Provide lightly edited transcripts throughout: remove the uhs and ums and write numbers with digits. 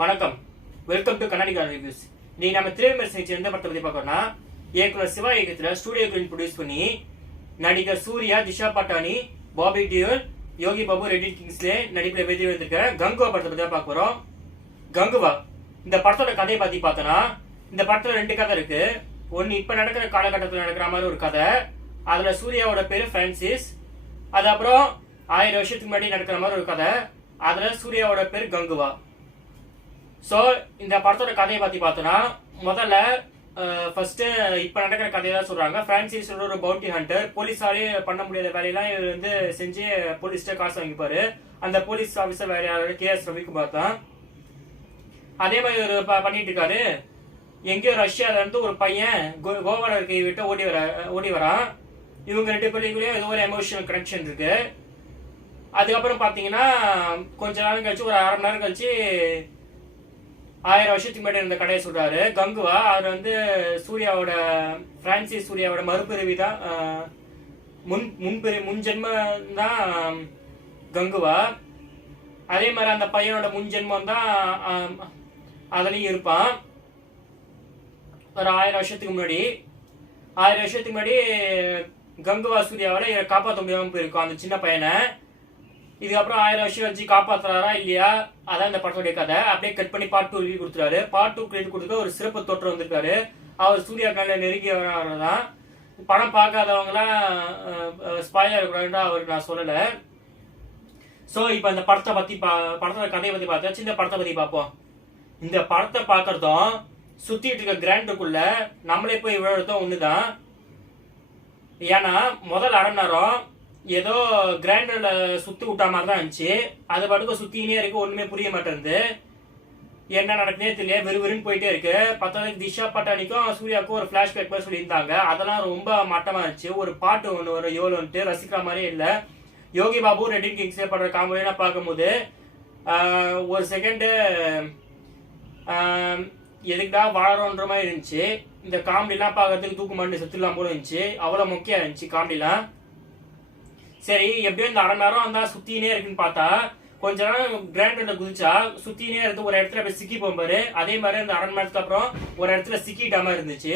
வணக்கம், welcome to கண்ணாடிகா reviews. இன்னைக்கு நம்ம திரைவிமர்சனம் எந்த படத்தை பத்தி பார்க்கறோம்னா, இயக்குனர் சிவா இயக்கத்துல ஸ்டுடியோ கிரீன் ப்ரொடியூஸ் பண்ணி நடிகர் சூர்யா, திஷா பட்டானி, பாபி டியோல், யோகி பாபு, ரெட்டி கிங்ஸ்லே நடிப்பில் வெளியே வந்திருக்கிற கங்குவா படத்தை பத்தி தான் பார்க்க போறோம். கங்குவா இந்த படத்தோட கதையை பத்தி பார்த்தோன்னா, இந்த படத்துல ரெண்டு கதை இருக்கு. ஒன்னு இப்ப நடக்கிற காலகட்டத்தில் நடக்கிற மாதிரி ஒரு கதை, அதுல சூர்யாவோட பேரு பிரான்சிஸ். அது அப்புறம் 1000 வருஷத்துக்கு முன்னாடி நடக்கிற மாதிரி ஒரு கதை, அதுல சூர்யாவோட பேரு கங்குவா. ஸோ இந்த படத்தோட கதையை பத்தி பார்த்தோன்னா, முதல்ல ஃபர்ஸ்ட் இப்ப நடக்கிற கதையை தான் சொல்றாங்க. பிரான்சிஸ் ஒரு பவுண்டி ஹண்டர், போலீஸாலே பண்ண முடியாத வேலையெல்லாம் இவர் வந்து செஞ்சு போலீஸ்ட காசு வாங்கிப்பாரு. அந்த போலீஸ் ஆபீசர் வேற யாரோட KS ரவிக்குமார் தான். அதே மாதிரி ஒரு பண்ணிட்டு இருக்காரு. எங்கேயோ ரஷ்யால இருந்து ஒரு பையன் கோவால இருக்க விட்டு ஓடி வரான். இவங்க ரெண்டு பேருக்குள்ளேயும் ஏதோ ஒரு எமோஷனல் கனெக்ஷன் இருக்கு. அதுக்கப்புறம் பாத்தீங்கன்னா கொஞ்ச நேரம் கழிச்சு, ஒரு 1/2 மணி நேரம் கழிச்சு 1000 வருஷத்துக்கு முன்னாடி இருந்த கடையை சொல்றாரு கங்குவா. அவர் வந்து சூர்யாவோட பிரான்சிஸ் சூர்யாவோட மறுபிறவி தான், முன்ஜென்ம தான் கங்குவா. அதே மாதிரி அந்த பையனோட முன்ஜென்மம் தான் அதுலயும் இருப்பான். ஒரு 1000 வருஷத்துக்கு முன்னாடி கங்குவா சூர்யாவால காப்பாற்ற முடியாம போயிருக்கும் அந்த சின்ன பையனை. இதுக்கப்புறம் 1000 வருஷம் வச்சு காப்பாத்துறாரா இல்லையா, அதான் இந்த படத்துடைய கதை. அப்படியே கட் பண்ணி பார்ட் 2 எழுதி கொடுத்துறாரு. பார்ட் 2 கிரெடிட் கொடுத்துக்க ஒரு சிறப்பு தோற்றம் வந்திருக்காரு. அவர் சூர்யா நல்ல நெருங்கியவராதான். படம் பார்க்காதவங்களாம் ஸ்பாயிலர் இருக்கக்கூடாதுன்னு அவர் நான் சொல்லல. சோ இப்ப இந்த படத்தோட கதையை பத்தி பார்த்தா, சின்ன படத்தை பத்தி பார்ப்போம். இந்த படத்தை பார்க்கறதும் சுத்திட்டு இருக்க கிராண்டுக்குள்ள நம்மளே போய் விழுறதும் ஒண்ணுதான். ஏன்னா முதல் 1/2 மணி நேரம் ஏதோ கிரைண்டர்ல சுத்தி விட்டா மாதிரி தான் இருந்துச்சு. அது பாட்டுக்கு சுத்தினே இருக்கு, ஒண்ணுமே புரிய மாட்டேங்குது. என்ன நடக்குதே தெரியல, வெறுன்னு போயிட்டே இருக்கு. 10 திஷா பட்டானிக்கும் சூர்யாவுக்கும் ஒரு பிளாஷ்பேக் மாதிரி சொல்லியிருந்தாங்க. அதெல்லாம் ரொம்ப மட்டமா இருந்துச்சு. ஒரு பாட்டு ஒன்று ஒரு எவ்வளோன்ட்டு ரசிக்கிற மாதிரியே இல்லை. யோகி பாபு, ரெட்டி கிங்ஸ்லே படுற காமெடியெல்லாம் பார்க்கும்போது ஒரு செகண்டு எதுக்குடா வாழறோன்ற மாதிரி இருந்துச்சு. இந்த காமெடிலாம் பார்க்கறதுக்கு தூக்கு மாட்டு செத்துலாம் போல இருந்துச்சு. அவ்வளவு முக்கியம் இருந்துச்சு காமெடிலாம். சரி, எப்படியும் இந்த 1/2 மணி நேரம் வந்தா சுத்தினே இருக்குன்னு பார்த்தா, கொஞ்ச நேரம் கிராண்டர்ல குதிச்சா சுத்தினே இருந்து ஒரு இடத்துல போய் சிக்கி போம்பாரு. அதே மாதிரி அந்த 1/2 மணி நேரத்துக்கு அப்புறம் ஒரு இடத்துல சிக்கிட்டாம இருந்துச்சு.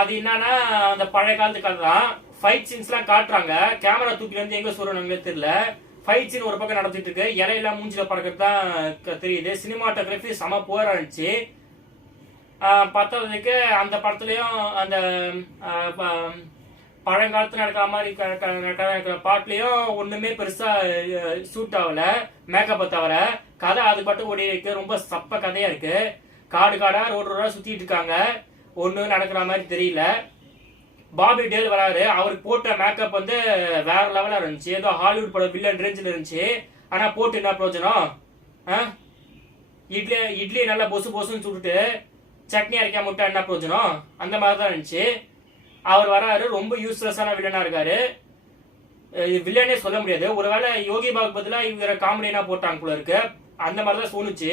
அது என்னன்னா, அந்த பழைய காலத்து கதை தான். ஃபைட் சீன்ஸ் எல்லாம் காட்டுறாங்க. கேமரா தூக்கில இருந்து எங்க சொல்றாங்களே தெரியல. ஃபைட் சீன் ஒரு பக்கம் நடந்துட்டு இருக்கு, இலையெல்லாம் மூஞ்சில பறக்கிறது தான் தெரியுது. சினிமாட்டோகிராஃபி செம புவரா இருந்துச்சு. பத்தாததுக்கு அந்த படத்துலயும் அந்த பழங்காலத்துல நடக்கிற மாதிரி நடக்கிற பாட்டுலயும் ஒண்ணுமே பெருசா சூட் ஆகல, மேக்கப்பை தவிர. கதை அது பாட்டு ஓடி இருக்கு, ரொம்ப சப்ப கதையா இருக்கு. காடா ரோடா சுத்திட்டு இருக்காங்க, ஒண்ணு நடக்கிற மாதிரி தெரியல. பாபி டேல் வராரு. அவருக்கு போட்ட மேக்கப் வந்து வேற லெவலா இருந்துச்சு. ஏதோ ஹாலிவுட் படம் வில்லன் ரேஞ்சில் இருந்துச்சு. ஆனா போட்டு என்ன பிரயோஜனம்? இட்லி நல்லா பொசுன்னு சுட்டுட்டு சட்னி அரைக்காம விட்டா என்ன பிரயோஜனம்? அந்த மாதிரிதான் இருந்துச்சு. அவர் வராரு, ரொம்ப யூஸ்லெஸ்ஸான வில்லனா இருக்காரு. வில்லனே சொல்ல முடியாது. ஒருவேளை யோகி பாபுக்கு பதிலாக இவர காமெடினா போட்டாங்க போல இருக்கு, அந்த மாதிரிதான் தோணுச்சு.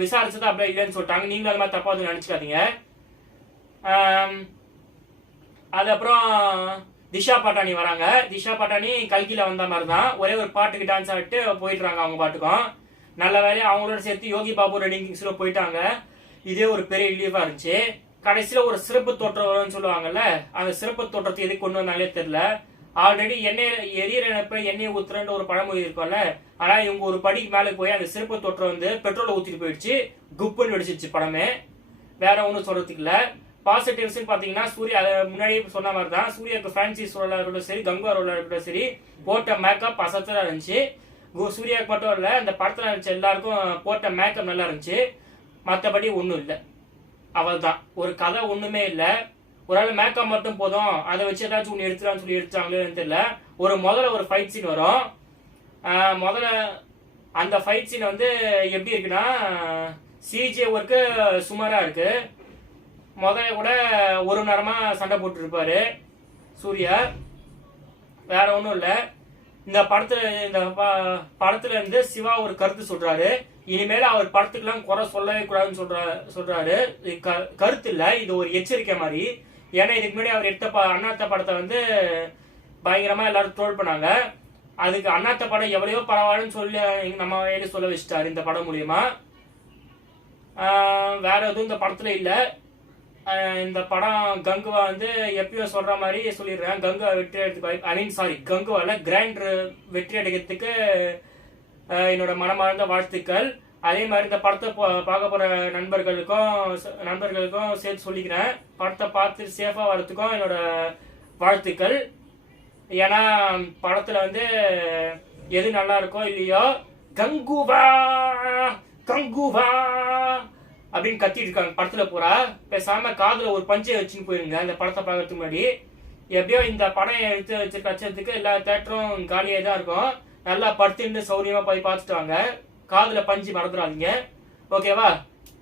விசாரிச்சது அப்படியே இல்லைன்னு சொல்லிட்டாங்க. நீங்களும் அது மாதிரி தப்பா நினைச்சுக்காதீங்க. அது அப்புறம் திஷா பட்டானி வராங்க. திஷா பட்டானி கல்கில வந்த மாதிரி தான், ஒரே ஒரு பாட்டுக்கு டான்ஸ் ஆடிட்டு போயிட்டுறாங்க அவங்க பாட்டுக்கும். நல்ல வேலையை அவங்களோட சேர்த்து யோகி பாபு, ரெட்டி கிங்ஸ்ல போயிட்டாங்க. இதே ஒரு பெரிய ரிலீஃபா இருந்துச்சு. கடைசியில ஒரு சிறப்பு தோற்றம் வரும்னு சொல்லுவாங்கல்ல, அந்த சிறப்பு தோற்றத்தை எதுக்கு கொண்டு வந்தாலே தெரியல. ஆல்ரெடி எரியற எண்ணெய் ஊத்துறன்னு ஒரு பழமொழி இருக்கும்ல, ஆனா இவங்க ஒரு படிக்கு மேல போய் அந்த சிறப்பு தோற்றம் வந்து பெட்ரோலை ஊத்திட்டு போயிடுச்சு, குப்புன்னு வெடிச்சிருச்சு படமே. வேற ஒன்றும் சொல்றதுக்கு இல்ல. பாசிட்டிவ்ஸ் பாத்தீங்கன்னா, சூர்யா முன்னாடியே சொன்ன மாதிரி தான், சூர்யாவுக்கு பிரான்சிஸ் ரோலா இருக்கட்டும் சரி, கங்குவா ரோலா இருக்கட்டும் சரி, போட்ட மேக்கப் அசத்தா இருந்துச்சு. சூர்யாவுக்கு மட்டும் இல்ல, அந்த படத்துல இருந்துச்சு எல்லாருக்கும் போட்ட மேக்கப் நல்லா இருந்துச்சு. மற்றபடி ஒன்றும் இல்லை, அவள் தான். ஒரு கதை ஒண்ணுமே இல்லை. ஒரு ஆள் மேக்கப் மட்டும் போதும், அதை வச்சு ஏதாச்சும் ஒன்று எடுத்துலான்னு சொல்லி எடுத்தாங்களேன்னு தெரியல. முதல்ல ஒரு ஃபைட் சீன் வரும். முதல்ல அந்த ஃபைட் சீன் வந்து எப்படி இருக்குன்னா, சிஜே ஒர்க்கு சுமாரா இருக்கு. முதல்ல கூட 1 மணி நேரமா சண்டை போட்டு இருப்பாரு சூர்யா. வேற ஒன்றும் இல்லை. இந்த படத்துல இருந்து சிவா ஒரு கருத்து சொல்றாரு. இனிமேல அவர் படத்துக்கெல்லாம் குறை சொல்லவே கூடாதுன்னு சொல்றாரு. கருத்து இல்ல, இது ஒரு எச்சரிக்கை மாதிரி. ஏன்னா இதுக்கு முன்னாடி அவர் எடுத்த அண்ணாத்த படத்தை வந்து பயங்கரமா எல்லாரும் ட்ரோல் பண்ணாங்க. அதுக்கு அண்ணாத்த படம் எவ்வளையோ பரவாயில்லன்னு சொல்லி நம்ம வயலு சொல்ல வச்சுட்டாரு இந்த படம் மூலியமா. வேற எதுவும் இந்த படத்துல இல்லை. இந்த படம் கங்குவா வந்து எப்பயும் சொல்ற மாதிரி சொல்லிடுறேன், கங்குவா வெற்றி எடுத்துக்கு ஐ மீன் சாரி கங்குவால கிராண்ட் வெற்றி அடைக்கிறதுக்கு என்னோட மனமார்ந்த வாழ்த்துக்கள். அதே மாதிரி இந்த படத்தை பார்க்க போற நண்பர்களுக்கும் சேர்த்து சொல்லிக்கிறேன், படத்தை பார்த்து சேஃபா வர்றதுக்கும் என்னோட வாழ்த்துக்கள். ஏன்னா படத்துல வந்து எது நல்லா இருக்கோ இல்லையோ கங்குவா கங்குவா அப்படின்னு கத்திட்டு இருக்காங்க படத்துல பூரா. பேசாம காதுல ஒரு பஞ்சை வச்சுன்னு போயிருங்க இந்த படத்தை பார்க்கறதுக்கு முன்னாடி. எப்படியோ இந்த படம் எடுத்து வச்சிருக்க அச்சத்துக்கு எல்லா தேட்டரும் காலியே தான் இருக்கும். நல்லா படுத்துட்டு சௌரியமா போய் பார்த்துட்டு வாங்க, காதுல பஞ்சு மறந்துடாதீங்க. ஓகேவா?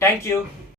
தேங்க்யூ.